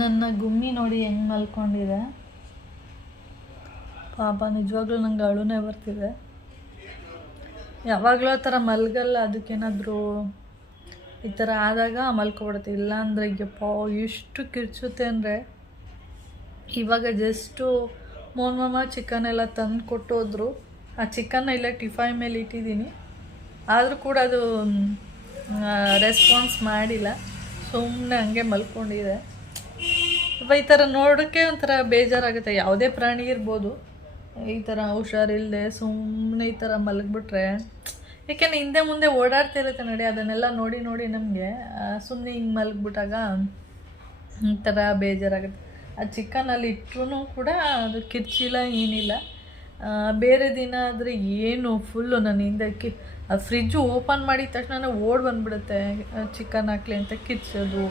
ನನ್ನ ಗುಮ್ಮಿ ನೋಡಿ ಹೆಂಗ್ ಮಲ್ಕೊಂಡಿದೆ. ಪಾಪ ನಿಜವಾಗ್ಲೂ ನಂಗೆ ಅಳುನೇ ಬರ್ತಿದೆ. ಯಾವಾಗಲೂ ಆ ಥರ ಮಲ್ಗಲ್ಲ, ಅದಕ್ಕೇನಾದರೂ ಈ ಥರ ಆದಾಗ ಮಲ್ಕೊಬಿಡುತ್ತೆ. ಇಲ್ಲಾಂದರೆ ಯಪ್ಪ, ಎಷ್ಟು ಕಿರ್ಚುತ್ತೆ ಅಂದರೆ ಇವಾಗ ಜಸ್ಟು ಮೋನ್ ಮಾಮ ಚಿಕನ್ ಎಲ್ಲ ತಂದು ಕೊಟ್ಟೋದ್ರು. ಆ ಚಿಕನ್ನ ಇಲ್ಲೇ ಟಿಫೈ ಮೇಲೆ ಇಟ್ಟಿದ್ದೀನಿ. ಆದರೂ ಕೂಡ ಅದು ರೆಸ್ಪಾನ್ಸ್ ಮಾಡಿಲ್ಲ. ಸುಮ್ಮನೆ ಹಂಗೆ ಮಲ್ಕೊಂಡಿದೆ. ಸ್ವಲ್ಪ ಈ ಥರ ನೋಡೋಕ್ಕೆ ಒಂಥರ ಬೇಜಾರಾಗುತ್ತೆ. ಯಾವುದೇ ಪ್ರಾಣಿ ಇರ್ಬೋದು. ಈ ಥರ ಹುಷಾರಿಲ್ಲದೆ ಸುಮ್ಮನೆ ಈ ಥರ ಮಲಗಿಬಿಟ್ರೆ, ಯಾಕೆಂದ್ರೆ ಹಿಂದೆ ಮುಂದೆ ಓಡಾಡ್ತಿರುತ್ತೆ ನಡಿ, ಅದನ್ನೆಲ್ಲ ನೋಡಿ ನೋಡಿ ನಮಗೆ ಸುಮ್ಮನೆ ಹಿಂಗೆ ಮಲಗಿಬಿಟ್ಟಾಗ ಈ ಥರ ಬೇಜಾರಾಗುತ್ತೆ. ಆ ಚಿಕನಲ್ಲಿ ಇಟ್ಟರು ಕೂಡ ಅದು ಕಿರ್ಚಿಲ್ಲ, ಏನಿಲ್ಲ. ಬೇರೆ ದಿನ ಆದರೆ ಏನು ಫುಲ್ಲು ನನ್ನ ಹಿಂದೆ ಕಿ, ಆ ಫ್ರಿಜ್ಜು ಓಪನ್ ಮಾಡಿದ ತಕ್ಷಣ ಓಡ್ ಬಂದ್ಬಿಡುತ್ತೆ ಚಿಕನ್ ಹಾಕ್ಲಿ ಅಂತ ಕಿರ್ಚೋದು.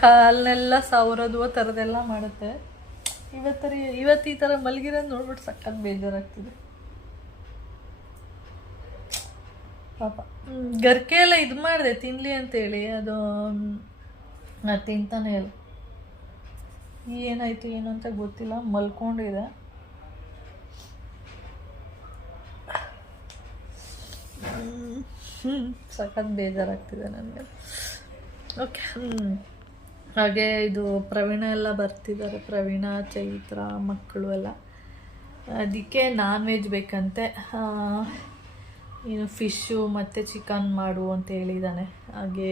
ಕಾಲನ್ನೆಲ್ಲ ಸಾವಿರದು ಆ ಥರದ್ದೆಲ್ಲ ಮಾಡುತ್ತೆ ಇವತ್ತರ ಇವತ್ತು ಈ ಥರ ಮಲಗಿರೋದು ನೋಡ್ಬಿಟ್ಟು ಸಕ್ಕತ್ ಬೇಜಾರಾಗ್ತಿದೆ. ಪಾಪ. ಗರ್ಕೆ ಎಲ್ಲ ಇದು ಮಾಡಿದೆ ತಿನ್ನಲಿ ಅಂತೇಳಿ, ಅದು ನಾ ತಿಂತಾನೆ ಇಲ್ಲ. ಏನಾಯ್ತು, ಏನು ಅಂತ ಗೊತ್ತಿಲ್ಲ, ಮಲ್ಕೊಂಡಿದೆ. ಹ್ಞೂ ಸಖತ್ ಬೇಜಾರಾಗ್ತಿದೆ ನನಗೆ. ಓಕೆ ಹ್ಞೂ ಹಾಗೆ ಇದು ಪ್ರವೀಣ ಎಲ್ಲ ಬರ್ತಿದ್ದಾರೆ. ಪ್ರವೀಣ, ಚೈತ್ರ, ಮಕ್ಕಳು ಎಲ್ಲ. ಅದಕ್ಕೆ ನಾನ್ ವೆಜ್ ಬೇಕಂತೆ ಏನು ಫಿಶ್ಶು ಮತ್ತು ಚಿಕನ್ ಮಾಡು ಅಂತ ಹೇಳಿದ್ದಾನೆ ಹಾಗೆ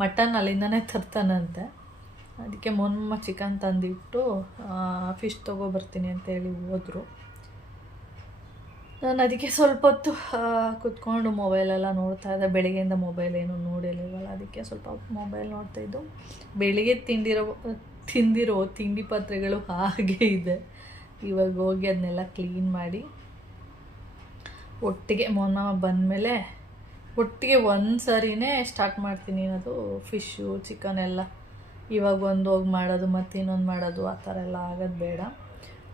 ಮಟನ್ ಅಲ್ಲಿಂದನೇ ತರ್ತಾನಂತೆ. ಅದಕ್ಕೆ ಮೊನ್ನೆ ಚಿಕನ್ ತಂದಿಟ್ಟು ಫಿಶ್ ತೊಗೊಬರ್ತೀನಿ ಅಂತ ಹೇಳಿ ಹೋದರು. ನಾನು ಅದಕ್ಕೆ ಸ್ವಲ್ಪ ಹೊತ್ತು ಕುತ್ಕೊಂಡು ಮೊಬೈಲೆಲ್ಲ ನೋಡ್ತಾ ಇದ್ದೆ. ಬೆಳಗ್ಗೆಯಿಂದ ಮೊಬೈಲ್ ಏನು ನೋಡಿರಲಿಲ್ವಲ್ಲ, ಅದಕ್ಕೆ ಸ್ವಲ್ಪ ಮೊಬೈಲ್ ನೋಡ್ತಾ ಇದ್ದು. ಬೆಳಿಗ್ಗೆ ತಿಂದಿರೋ ತಿಂದಿರೋ ತಿಂಡಿ ಪಾತ್ರೆಗಳು ಹಾಗೆ ಇದೆ. ಇವಾಗ ಹೋಗಿ ಅದನ್ನೆಲ್ಲ ಕ್ಲೀನ್ ಮಾಡಿ, ಒಟ್ಟಿಗೆ ಮೊನ್ನ ಬಂದಮೇಲೆ ಒಟ್ಟಿಗೆ ಒಂದು ಸರಿನೇ ಸ್ಟಾರ್ಟ್ ಮಾಡ್ತೀನಿ ಅದು ಫಿಶ್ಶು ಚಿಕನ್ ಎಲ್ಲ. ಇವಾಗ ಒಂದು ಹೋಗಿ ಮಾಡೋದು ಮತ್ತು ಇನ್ನೊಂದು ಮಾಡೋದು, ಆ ಥರ ಎಲ್ಲ ಆಗೋದು ಬೇಡ.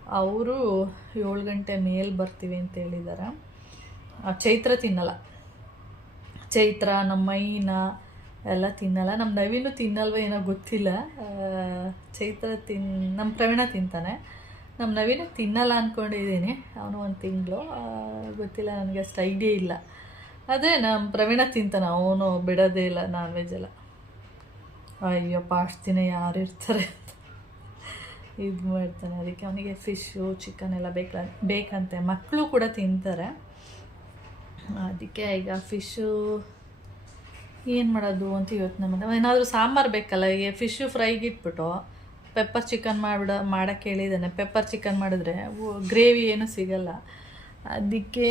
ಅವರು ಏಳು ಗಂಟೆ ಮೇಲೆ ಬರ್ತೀವಿ ಅಂತ ಹೇಳಿದ್ದಾರೆ ಚೈತ್ರ ತಿನ್ನಲ್ಲ. ಚೈತ್ರ ನಮ್ಮ ಮೈನ ಎಲ್ಲ ತಿನ್ನಲ್ಲ. ನಮ್ಮ ನವೀನು ತಿನ್ನಲ್ವ ಏನೋ ಗೊತ್ತಿಲ್ಲ. ಚೈತ್ರ ತಿನ್ ನಮ್ಮ ಪ್ರವೀಣ ತಿಂತಾನೆ. ನಮ್ಮ ನವೀನು ತಿನ್ನಲ್ಲ ಅಂದ್ಕೊಂಡಿದ್ದೀನಿ ಅವನು ಒಂದು ತಿಂಗಳು. ಗೊತ್ತಿಲ್ಲ, ನನಗೆ ಅಷ್ಟು ಐಡಿಯಾ ಇಲ್ಲ. ಅದೇ ನಮ್ಮ ಪ್ರವೀಣ ತಿಂತಾನೆ. ಅವನು ಬಿಡೋದೇ ಇಲ್ಲ ನಾನ್ ವೆಜ್ ಎಲ್ಲ ಅಯ್ಯೋ ದಿನ ಯಾರು ಇರ್ತಾರೆ? ಇದು ಮಾಡ್ತಾನೆ. ಅದಕ್ಕೆ ಅವನಿಗೆ ಫಿಶ್ಶು ಚಿಕನ್ ಎಲ್ಲ ಬೇಕ, ಬೇಕಂತೆ. ಮಕ್ಕಳು ಕೂಡ ತಿಂತಾರೆ. ಅದಕ್ಕೆ ಈಗ ಫಿಶ್ಶು ಏನು ಮಾಡೋದು ಅಂತ ಯೋಚನೆ ಮಾಡಿದೆ. ಏನಾದರೂ ಸಾಂಬಾರು ಬೇಕಲ್ಲ, ಈಗ ಫಿಶ್ಶು ಫ್ರೈಗೆ ಇಟ್ಬಿಟ್ಟು ಪೆಪ್ಪರ್ ಚಿಕನ್ ಮಾಡಿಬಿಡ, ಮಾಡೋಕ್ಕೆ ಹೇಳಿದ್ದಾನೆ. ಪೆಪ್ಪರ್ ಚಿಕನ್ ಮಾಡಿದ್ರೆ ಗ್ರೇವಿ ಏನೂ ಸಿಗಲ್ಲ. ಅದಕ್ಕೆ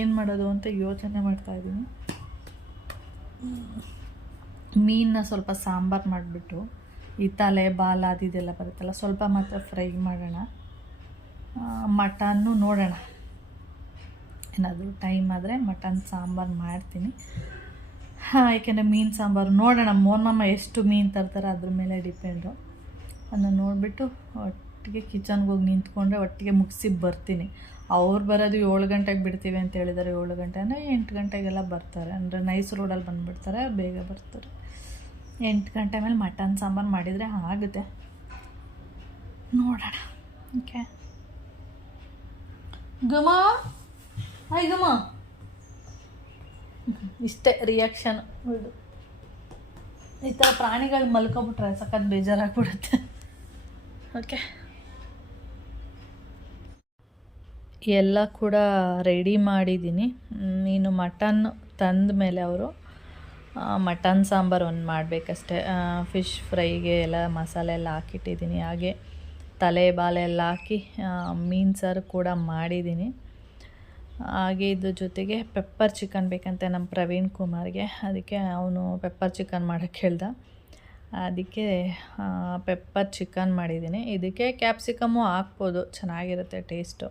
ಏನು ಮಾಡೋದು ಅಂತ ಯೋಚನೆ ಮಾಡ್ತಾಯಿದ್ದೀನಿ ಮೀನನ್ನ ಸ್ವಲ್ಪ ಸಾಂಬಾರು ಮಾಡಿಬಿಟ್ಟು. ಈ ತಲೆ, ಬಾಲ ಅದಿದೆಲ್ಲ ಬರುತ್ತಲ್ಲ, ಸ್ವಲ್ಪ ಮಾತ್ರ ಫ್ರೈ ಮಾಡೋಣ. ಮಟನ್ನು ನೋಡೋಣ. ಏನಾದರೂ ಟೈಮ್ ಆದರೆ ಮಟನ್, ಸಾಂಬಾರು ಮಾಡ್ತೀನಿ. ಹಾಂ, ಯಾಕೆಂದರೆ ಮೀನು, ಸಾಂಬಾರು ನೋಡೋಣ. ಮೋನಮ್ಮ ಎಷ್ಟು ಮೀನು ತರ್ತಾರೆ ಅದ್ರ ಮೇಲೆ ಡಿಪೆಂಡು ಅದನ್ನ ನೋಡಿಬಿಟ್ಟು ಒಟ್ಟಿಗೆ ಕಿಚನ್ಗೆ ಹೋಗಿ ನಿಂತ್ಕೊಂಡ್ರೆ ಒಟ್ಟಿಗೆ ಮುಗಿಸಿ ಬರ್ತೀನಿ. ಅವ್ರು ಬರೋದು ಏಳು ಗಂಟೆಗೆ ಬಿಡ್ತೀವಿ ಅಂತ ಹೇಳಿದ್ದಾರೆ ಏಳು ಗಂಟೆ ಅಂದರೆ ಎಂಟು ಗಂಟೆಗೆಲ್ಲ ಬರ್ತಾರೆ. ಅಂದರೆ ನೈಸ್ ರೋಡಲ್ಲಿ ಬಂದುಬಿಡ್ತಾರೆ, ಬೇಗ ಬರ್ತಾರೆ. ಎಂಟು ಗಂಟೆ ಮೇಲೆ ಮಟನ್ ಸಾಂಬಾರು ಮಾಡಿದರೆ ಆಗುತ್ತೆ. ನೋಡೋಣ. ಓಕೆ ಗಮ ಹಾಯ್ ಗಮ ಇಷ್ಟೇ ರಿಯಾಕ್ಷನ್ ಈ ಥರ ಪ್ರಾಣಿಗಳು ಮಲ್ಕೊಬಿಟ್ರೆ ಸಖತ್ ಬೇಜಾರಾಗ್ಬಿಡುತ್ತೆ. ಓಕೆ ಎಲ್ಲ ಕೂಡ ರೆಡಿ ಮಾಡಿದ್ದೀನಿ. ನೀನು ಮಟನ್ ತಂದ ಮೇಲೆ ಅವರು ಮಟನ್ ಸಾಂಬಾರು ಒಂದು ಮಾಡಬೇಕಷ್ಟೆ. ಫಿಶ್ ಫ್ರೈಗೆ ಎಲ್ಲ ಮಸಾಲೆ ಎಲ್ಲ ಹಾಕಿಟ್ಟಿದ್ದೀನಿ. ಹಾಗೆ ತಲೆ ಬಾಲೆ ಎಲ್ಲ ಹಾಕಿ ಮೀನು ಸಾರು ಕೂಡ ಮಾಡಿದ್ದೀನಿ. ಹಾಗೆ ಇದ್ರ ಜೊತೆಗೆ ಪೆಪ್ಪರ್ ಚಿಕನ್ ಬೇಕಂತೆ ನಮ್ಮ ಪ್ರವೀಣ್ ಕುಮಾರ್ಗೆ. ಅದಕ್ಕೆ ಅವನು ಪೆಪ್ಪರ್ ಚಿಕನ್ ಮಾಡೋಕ್ಕೆ ಹೇಳ್ದ. ಅದಕ್ಕೆ ಪೆಪ್ಪರ್ ಚಿಕನ್ ಮಾಡಿದ್ದೀನಿ. ಇದಕ್ಕೆ ಕ್ಯಾಪ್ಸಿಕಮ್ಮು ಹಾಕ್ಬೋದು. ಚೆನ್ನಾಗಿರುತ್ತೆ ಟೇಸ್ಟು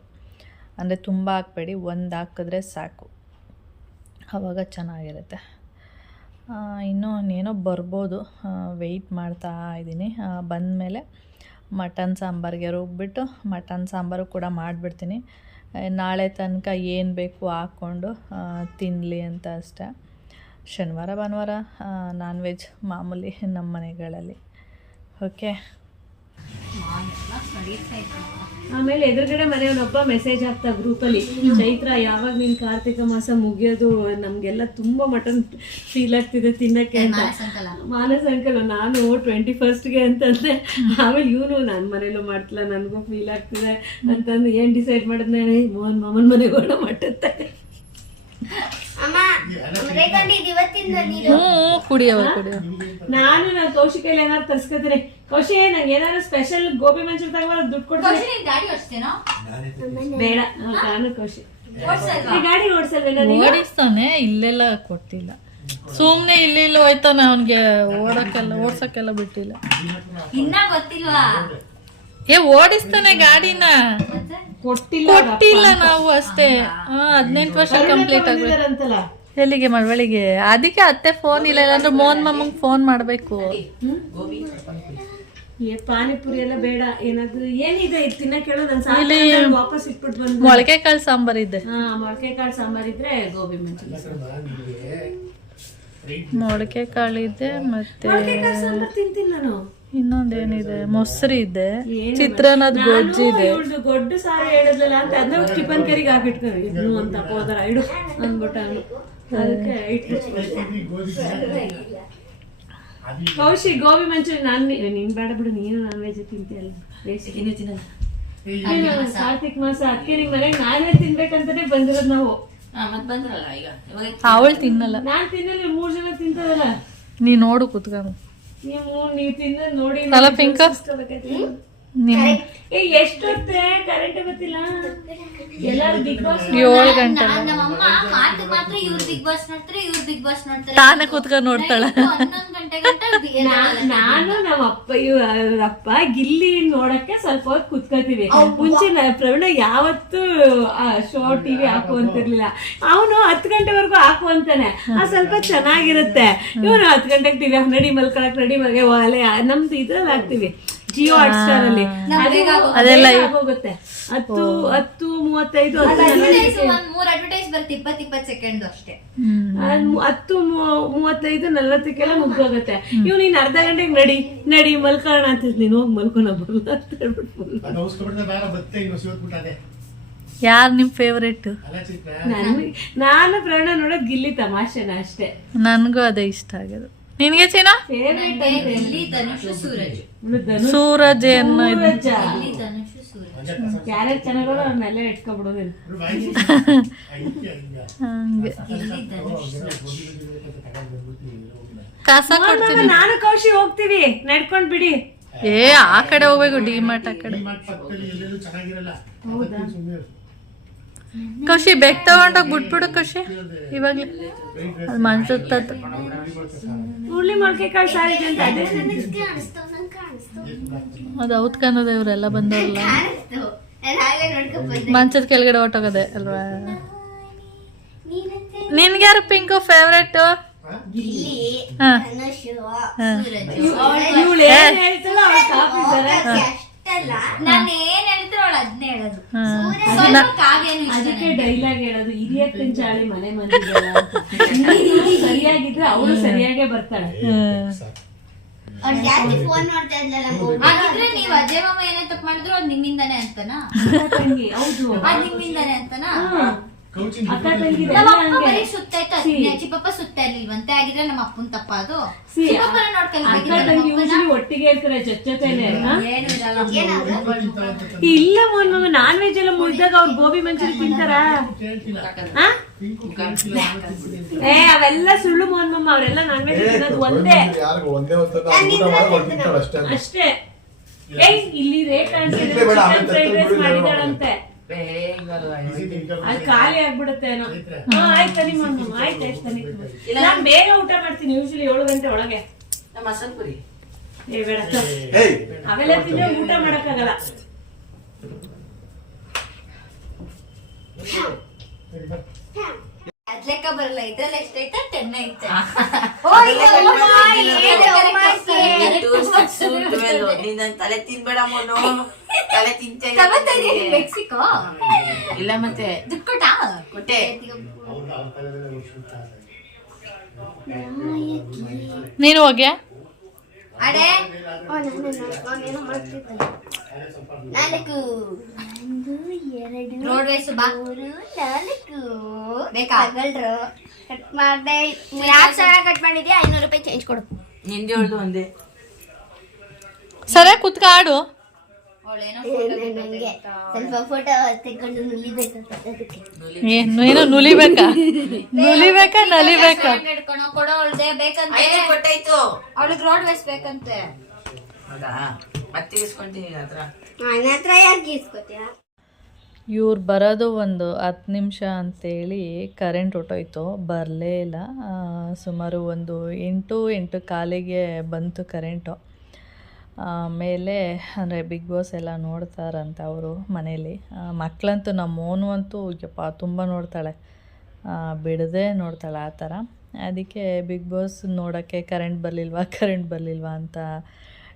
ಅಂದರೆ ತುಂಬ ಹಾಕ್ಬೇಡಿ. ಒಂದು ಹಾಕಿದ್ರೆ ಸಾಕು. ಆವಾಗ ಚೆನ್ನಾಗಿರುತ್ತೆ. ಇನ್ನೂ ಇನ್ನೇನೋ ಬರ್ಬೋದು. ವೆಯ್ಟ್ ಮಾಡ್ತಾ ಇದ್ದೀನಿ. ಬಂದಮೇಲೆ ಮಟನ್ ಸಾಂಬಾರಿಗೆ ರುಬ್ಬಿಟ್ಟು ಮಟನ್ ಸಾಂಬಾರು ಕೂಡ ಮಾಡಿಬಿಡ್ತೀನಿ. ನಾಳೆ ತನಕ ಏನು ಬೇಕು ಹಾಕ್ಕೊಂಡು ತಿನ್ನಲಿ ಅಂತ ಅಷ್ಟೆ. ಶನಿವಾರ, ಭಾನುವಾರ ನಾನ್ ವೆಜ್ ಮಾಮೂಲಿ ನಮ್ಮ ಮನೆಗಳಲ್ಲಿ ಓಕೆ ಆಮೇಲೆ ಎದುರುಗಡೆ ಮನೆಯವನೊಬ್ಬ ಮೆಸೇಜ್ ಹಾಕ್ತಾ ಗ್ರೂಪಲ್ಲಿ ಚೈತ್ರ ಯಾವಾಗ ನಿನ್ ಕಾರ್ತಿಕ ಮಾಸ ಮುಗಿಯೋದು? ನಮ್ಗೆಲ್ಲ ತುಂಬಾ ಮಟನ್ ಫೀಲ್ ಆಗ್ತಿದೆ ತಿನ್ನಕ್ಕೆ ಅಂತ. ಮಾನಸ ಅಂಕಲ್ ನಾನು ಟ್ವೆಂಟಿ ಫಸ್ಟ್ಗೆ ಅಂತಂದ್ರೆ ಆಮೇಲೆ ಇವನು ನನ್ನ ಮನೇಲೂ ಮಾಡ್ತಿಲ್ಲ ನನಗೂ ಫೀಲ್ ಆಗ್ತಿದೆ ಅಂತಂದು ಏನ್ ಡಿಸೈಡ್ ಮಾಡಿದ್ನೇ ಮೋಹನ್ ಮಾಮನ್ ಮನೆಗೂ ಹೋಗೋಣ ಹ್ಞೂ ಕುಡಿಯವ ಕುಡಿಯವ. ನಾನು ನಾನು ಕೌಶಿಕಲ್ಲಿ ಏನಾದ್ರು ತರ್ಸ್ಕೊತೀನಿ. ಕೌಶಿ ನಂಗೆ ಏನಾದ್ರು ಸ್ಪೆಷಲ್ ಗೋಬಿ ಮಂಚೂರಿ ತಗೊಂಡ್ರೆ ದುಡ್ಡು ಕೊಡ್ತೀನಿ. ಬೇಡ ನಾನು ಕೌಶಿ. ಈ ಗಾಡಿ ಓಡಿಸಲ್ವೇನೋ ನೀವು ಓಡಿಸ್ತಾನೆ ಇಲ್ಲೆಲ್ಲ ಕೊಟ್ಟಿಲ್ಲ. ಸುಮ್ಮನೆ ಇಲ್ಲಿ ಇಲ್ಲಿ ಹೋಯ್ತಾನೆ ಅವನ್ಗೆ ಓಡಕ್ಕೆಲ್ಲ ಓಡ್ಸಕ್ಕೆಲ್ಲ ಬಿಟ್ಟಿಲ್ಲ. ಇನ್ನ ಗೊತ್ತಿಲ್ವಾ? ಏ ಓಡಿಸ್ತಾನೆ ಗಾಡಿನ. ಕೊಟ್ಟಿಲ್ಲ ನಾವು ಅಷ್ಟೇ. ಹಾ ಹದಿನೆಂಟು ವರ್ಷ ಕಂಪ್ಲೀಟ್ ಆಗ್ಬೇಕು ಎಲ್ಲಿಗೆ ಮಳವಳಿಗೆ ಅದಕ್ಕೆ ಅತ್ತೆ ಫೋನ್ ಇಲ್ಲ ಇಲ್ಲಾಂದ್ರೆ ಮೋಹನ್ ಮಮ್ಮಂಗ್ ಫೋನ್ ಮಾಡ್ಬೇಕು. ಪಾನಿಪುರಿ ಎಲ್ಲ ಬೇಡ. ಏನಾದ್ರು ಏನಿದೆ? ತಿನ್ನ ಹೇಳು ನಾನು ಸಾಕು ವಾಪಸ್ ಇಟ್ಬಿಟ್ಟು ಬಂದು ಮೊಳಕೆ ಕಾಳು ಸಾಂಬಾರ್ ಇದೆ. ಹಾ ಮೊಳಕೆ ಕಾಳು ಸಾಂಬಾರ್ ಇದ್ರೆ ಗೋಬಿ ಮಂಚೂರಿ. ಮೊಳಕೆ ಕಾಳು ಇದೆ ಮತ್ತೆ ಕಾಳು ತಿಂತೀನಿ ನಾನು. ಇನ್ನೊಂದೇನಿದೆ? ಮೊಸರು ಇದೆ ಚಿತ್ರಾನ್ನದ ಗೊಜ್ಜು ಇದೆ. ಗೊಡ್ಡು ಸಾರು ಹೇಳಿದ್ಲಲ್ಲ ಅಂತ ಅದನ್ನ ಚಿಕನ್ ಕರಿಗೆ ಹಾಕಿಟ್ಕೊಂಡು ಇದ್ನು ಅಂತ ಹೋದ್ರ ಇಡು ಅಂದ್ಬಿಟ್ಟು ಅದಕ್ಕೆ ಕೌಶಿ ಗೋಬಿ ಮಂಚೂರಿ ನಾನು ನೀನ್ ಬೇಡ ಬಿಡು ನೀನು ನಾನ್ ವೆಜ್ ತಿಂತೀಯಲ್ಲ ನೀನು ಕಾರ್ತಿಕ್ ಮಾಸ ಅದಕ್ಕೆ ನಿಮ್ ಮನೆಗೆ ನಾನೇ ತಿನ್ಬೇಕಂತಾನೆ ಬಂದಿರೋದು ನಾವು. ಅವಳು ತಿನ್ನಲ್ಲ. ನಾನ್ ತಿನ್ನಲ್ಲ ಮೂರ್ ಜನ ತಿಂತದಲ್ಲ. ನೀ ನೋಡು ಕುತ್ಕೊಂಡು. ನೀವು ನೀವು ತಿನ್ನೋದ್ ನೋಡಿ ತಲ ಪಿಂಕ್? ಏ ಎಷ್ಟೊತ್ತೆ ಕರೆಂಟ್ ಗೊತ್ತಿಲ್ಲ. ಎಲ್ಲರೂ ಬಿಗ್ ಬಾಸ್ ಏಳು ಗಂಟೆ ನಮ್ಮಮ್ಮ ಮಾತು ಮಾತ್ರ ಇವ್ರ ಬಿಗ್ ಬಾಸ್ ನೋಡ್ತಾರೆ ಇವ್ರ ಬಿಗ್ ಬಾಸ್ ನೋಡ್ತಾರೆ ತಾನೇ ಕುತ್ಕೊಂಡು ನೋಡ್ತಾಳೆ. ಹನ್ನೊಂದ್ ಗಂಟೆ ಗಂಟ ನಾನು ನಮ್ಮ ಅಪ್ಪ ಅಪ್ಪ ಗಿಲ್ಲಿ ನೋಡಕ್ಕೆ ಸ್ವಲ್ಪ ಹೊತ್ತು ಕುತ್ಕೋತೀವಿ ಮುಂಚೆ ಪ್ರವೀಣ ಯಾವತ್ತು ಶೋ ಟಿವಿ ಹಾಕು ಅಂತಿರ್ಲಿಲ್ಲ ಅವನು ಹತ್ ಗಂಟೆವರೆಗೂ ಹಾಕು ಅಂತಾನೆ ಆ ಸ್ವಲ್ಪ ಚೆನ್ನಾಗಿರುತ್ತೆ. ಇವನು ಹತ್ ಗಂಟೆಗೆ ಟಿವಿ ನಡಿ ಮಲ್ಕೊಳಕ್ ನಡಿ ಮಲ್ಗೆ ಒಲೆ ನಮ್ದು ಇದ್ರಲ್ಲಿ ಹಾಕ್ತಿವಿ. ಜಿಯೋ ಹಾಟ್ ಸ್ಟಾರ್ ಅಲ್ಲಿ ಅದು ಅದೆಲ್ಲ ಹೋಗುತ್ತೆ. ಹತ್ತು ಹತ್ತು ಮೂವತ್ತೈದು ಮೂರ್ ಅಡ್ವರ್ಟೈಸ್ ಬರುತ್ತೆ ಇಪ್ಪತ್ ಇಪ್ಪತ್ ಸೆಕೆಂಡ್ ಅಷ್ಟೇ. ಹತ್ತು ಮೂವತ್ತೈದು ನಲ್ವತ್ತಕ್ಕೆಲ್ಲ ಮುಗ್ದೋಗುತ್ತೆ. ಇವ್ ನೀನ್ ಅರ್ಧ ಗಂಟೆಗೆ ನಡಿ ನಡಿ ಮಲ್ಕೋಣ ಅಂತ ನೀನ್ ಹೋಗಿ ಮಲ್ಕೋಣ ಅಂತ ಹೇಳ್ಬಿಟ್ಟು ಸಿವತ್ಬಿಟ್ಟದೆ ಯಾರು ನಿಮ್ ಫೇವ್ರೇಟ್ ನಾನು ಪ್ರಾಣ ನೋಡೋದ್ ಗಿಲ್ಲಿ ತಮಾಷೆನ ಅಷ್ಟೇ. ನನ್ಗೂ ಅದೇ ಇಷ್ಟ ಆಗೋದು. ನಿನ್ಗೆ ಚೀನಾ? ಸೂರಜ್. ಕಸ ಕೊಡ್ತೀನಿ. ನಾನು ಕೌಶಿ ಹೋಗ್ತೀವಿ. ನಡ್ಕೊಂಡ್ ಬಿಡಿ. ಏ ಆ ಕಡೆ ಹೋಗ್ಬೇಕು ಡಿಮಾರ್ಟ್ ಆ ಕಡೆ. ಖುಷಿ ಬೆಕ್ ತಗೊಂಡೋಗಿ ಬಿಟ್ಬಿಡು ಖುಷಿ ಇವಾಗಲೇ ಅದು ಮನ್ಸುತ್ತದ ಉರುಳಿ ಮೊಳಕೆ ಕಾಳು ಸಾರಿದೆ ಅಂತ ಅದೇ ಔತ್ಕನ್ನೋದು ಇವರೆಲ್ಲ ಬಂದವ್ರಲ್ಲ. ಮಂಚದ ಕೆಳಗಡೆ ಹೊಟ್ಟೋಗದೆ ಅಲ್ವಾ? ನಿನ್ಗ್ಯಾರು ನಿನ್ಗೆ ಯಾರು ಪಿಂಕು ಫೇವ್ರೇಟು ಹಾ. ಕಾಪಿ ನಾನು ಏನ್ ಹೇಳ್ತೀರೋ ಅವಳು ಅದನ್ನೇ ಹೇಳೋದು. ಸ್ವಲ್ಪ ಕಾವ್ಯನು ಅದಕ್ಕೆ ಡೈಲಾಗ್ ಹೇಳೋದು. ಹಿರಿಯಕ್ಕನ್ ಚಾಳಿ ಮನೆ ಮನೆ ಸರಿಯಾಗಿದ್ರೆ ಅವಳು ಸರಿಯಾಗೇ ಬರ್ತಾಳೆ. ಅವ್ಳು ಜಾಸ್ತಿ ಫೋನ್ ಮಾಡ್ತಾ ಇದ್ಲ ನಮ್ಮ ಹಾಗಿದ್ರೆ ನೀವ್ ಅಜಯ್ ಮಾಮ ಏನೇ ತಪ್ಪು ಮಾಡಿದ್ರು ಅದ್ ನಿಮ್ಮಿಂದಾನೆ ಅಂತನಾ? ತಂಗಿ ಹೌದು. ಅದ್ ನಿಮ್ಮಿಂದಾನೆ ಅಂತನಾ? ಅಕ್ಕ ತಂಗಿದೆ ನಮ್ಮ ಅಪ್ಪ ಹಂಗೆ. ಬರೀ ಸುತ್ತಾಯ್ತು ಅದನ್ನೇ ಚಿಕ್ಕಪ್ಪ ಸುತ್ತ ಇರ್ಲಿಲ್ವಂತೆ ಆಗಿದ್ರೆ ನಮ್ಮ ಅಪ್ಪನ್ ತಪ್ಪ ಅದು. ಚಿಕ್ಕಪ್ಪನ ಅಕ್ಕ ಒಟ್ಟಿಗೆ ಇರ್ತಾರೆ ಜೊತೆನೆ ಏನು ಇರಲ್ಲ ಇಲ್ಲ ನಾನ್ ವೆಜ್ ಎಲ್ಲ ಮುರಿದಾಗ ಅವ್ರು ಗೋಬಿ ಮಂಚೂರಿ ತಿಂತಾರ? ಆ? ಏ ಅವೆಲ್ಲ ಸುಳ್ಳು ಮೋಹನ್ ಮಮ್ಮ ಅವರೆಲ್ಲ ನಾನ್ ವೆಜ್ ತಿನ್ನೋದು ಒಂದೇ. ಯಾರಿಗೂ ಒಂದೇ ಹೊತ್ತನ್ನ ಊಟ ಮಾಡಿ ಹೊರಟಿರ್ತಾಳೆ ಅಷ್ಟೇ ಅಷ್ಟೇ. ಏಯ್ ಇಲ್ಲಿ ರೇಟ್ ಇಲ್ಲೇ ಬೇಡ, ಆಮೇಲೆ ಚಿಕನ್ ಫ್ರೈಡ್ ರೈಸ್ ಮಾಡಿದಾಳಂತೆ ಅದು ಖಾಲಿ ಆಗ್ಬಿಡುತ್ತೆ ಏನೋ. ಹಾ, ಆಯ್ತು ತನಿ ಮಮ್ಮ ಆಯ್ತು ಆಯ್ತು ತನಿ ನಾನ್ ಬೇಗ ಊಟ ಮಾಡ್ತೀನಿ ಯೂಶಲಿ ಏಳು ಗಂಟೆ ಒಳಗೆ. ಏ ಬೇಡ. ಅವೆಲ್ಲ ತಿಂದ್ರೆ ಊಟ ಮಾಡಕ್ಕಾಗಲ್ಲ. ಅದ್ ಲೆಕ್ಕ ಬರಲ್ಲ ಇದ್ರಲ್ಲಿ ಎಷ್ಟೈತೆ ಟೆನ್ ಐತೆ ತಲೆ ತಿನ್ಬೇಡ ಮೋನು ತಲೆ ತಿಂತ ಮೆಕ್ಸಿಕೋ? ಇಲ್ಲ ಮತ್ತೆ ದುಡ್ಡು ಕೊಟ್ಟ. ನೀನು ಹೋಗ್ಯಾ? ಅಡೆ? ಅವನೇನೋ ಮಾಡ್ತಿದ್ದಾನೆ ನಾಲ್ಕು. ಒಂದು ಎರಡು ರೋಡ್ ಮೂರು ನಾಲ್ಕು. ಕಟ್ ಮಾಡ್ದೆ. ಯಾಕೆ ಸಾವಿರ ಕಟ್ ಮಾಡಿದ್ಯಾ? ಐನೂರು ರೂಪಾಯಿ ಚೇಂಜ್ ಕೊಡು. ನಿಂದೆ ಒಂದೇ ಸರಿಯಾಗಿ ಕುತ್ಕ ಆಡು ಅವಳೇನೋ ನಂಗೆ ಸ್ವಲ್ಪ ಫೋಟೋ ತೆಗೆದು ನುಲಿಬೇಕಂತ ಕುತ್ಕಾಡು ಏನು ಏನೋ ನುಲಿಬೇಕಾ? ನುಲಿಬೇಕಾ ನಲಿಬೇಕಾ? ಅವಳಿಗೆ ರೋಡ್ ಬೇಕಂತೆ. ಇವ್ರು ಬರೋದು ಒಂದು ಹತ್ತು ನಿಮಿಷ ಅಂತೇಳಿ ಕರೆಂಟ್ ಹೊಟ್ಟೋಯ್ತು ಬರಲೇ ಇಲ್ಲ. ಸುಮಾರು ಒಂದು ಎಂಟು ಎಂಟು ಕಾಲಿಗೆ ಬಂತು ಕರೆಂಟು ಆಮೇಲೆ ಅಂದರೆ ಬಿಗ್ ಬಾಸ್ ಎಲ್ಲ ನೋಡ್ತಾರಂತೆ ಅವರು ಮನೇಲಿ. ಮಕ್ಕಳಂತೂ ನಮ್ಮ ಮೋನು ಅಂತೂ ಯಪ್ಪ ತುಂಬ ನೋಡ್ತಾಳೆ. ಬಿಡದೆ ನೋಡ್ತಾಳೆ ಆ ಥರ. ಅದಕ್ಕೆ ಬಿಗ್ ಬಾಸ್ ನೋಡೋಕ್ಕೆ ಕರೆಂಟ್ ಬರಲಿಲ್ವಾ ಕರೆಂಟ್ ಬರಲಿಲ್ವಾ ಅಂತ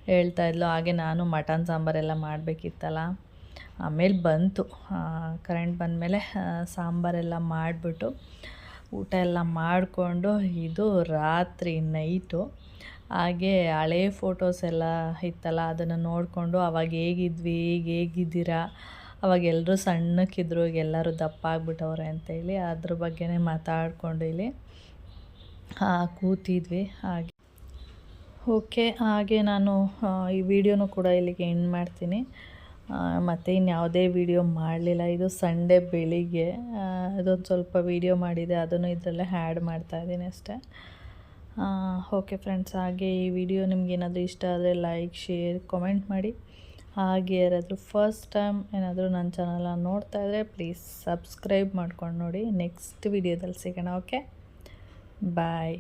ಹೇಳ್ತಾ ಇದ್ಲು. ಹಾಗೆ ನಾನು ಮಟನ್ ಸಾಂಬಾರೆಲ್ಲ ಮಾಡಬೇಕಿತ್ತಲ್ಲ. ಆಮೇಲೆ ಬಂತು. ಕರೆಂಟ್ ಬಂದಮೇಲೆ ಸಾಂಬಾರೆಲ್ಲ ಮಾಡಿಬಿಟ್ಟು ಊಟ ಎಲ್ಲ ಮಾಡಿಕೊಂಡು ಇದು ರಾತ್ರಿ ನೈಟು ಹಾಗೆ ಹಳೆ ಫೋಟೋಸ್ ಎಲ್ಲ ಇತ್ತಲ್ಲ, ಅದನ್ನು ನೋಡಿಕೊಂಡು ಅವಾಗ ಹೇಗಿದ್ವಿ ಈಗ ಹೇಗಿದ್ದೀರಾ? ಅವಾಗ ಎಲ್ಲರೂ ಸಣ್ಣಕ್ಕಿದ್ರು, ಈಗ ಎಲ್ಲರೂ ದಪ್ಪ ಆಗ್ಬಿಟ್ಟವ್ರೆ ಅಂತೇಳಿ ಅದ್ರ ಬಗ್ಗೆನೇ ಮಾತಾಡಿಕೊಂಡು ಇಲ್ಲಿ ಕೂತಿದ್ವಿ. ಹಾಗೆ. ಓಕೆ, ಹಾಗೆ ನಾನು ಈ ವಿಡಿಯೋನೂ ಕೂಡ ಇಲ್ಲಿಗೆ ಎಂಡ್ ಮಾಡ್ತೀನಿ. ಮತ್ತು ಇನ್ಯಾವುದೇ ವಿಡಿಯೋ ಮಾಡಲಿಲ್ಲ, ಇದು ಸಂಡೇ ಬೆಳಿಗ್ಗೆ. ಅದೊಂದು ಸ್ವಲ್ಪ ವಿಡಿಯೋ ಮಾಡಿದೆ, ಅದನ್ನು ಇದರಲ್ಲೇ ಹ್ಯಾಡ್ ಮಾಡ್ತಾಯಿದ್ದೀನಿ ಅಷ್ಟೇ. ಓಕೆ ಫ್ರೆಂಡ್ಸ್ ಹಾಗೆ ಈ ವಿಡಿಯೋ ನಿಮ್ಗೆ ಏನಾದರೂ ಇಷ್ಟ ಆದರೆ ಲೈಕ್ ಶೇರ್ ಕಮೆಂಟ್ ಮಾಡಿ. ಹಾಗೆ ಯಾರಾದರೂ ಫಸ್ಟ್ ಟೈಮ್ ಏನಾದರೂ ನನ್ನ ಚಾನಲ್ನ ನೋಡ್ತಾ ಇದ್ದರೆ ಪ್ಲೀಸ್ ಸಬ್ಸ್ಕ್ರೈಬ್ ಮಾಡ್ಕೊಂಡು ನೋಡಿ. ನೆಕ್ಸ್ಟ್ ವಿಡಿಯೋದಲ್ಲಿ ಸಿಗೋಣ ಓಕೆ ಬಾಯ್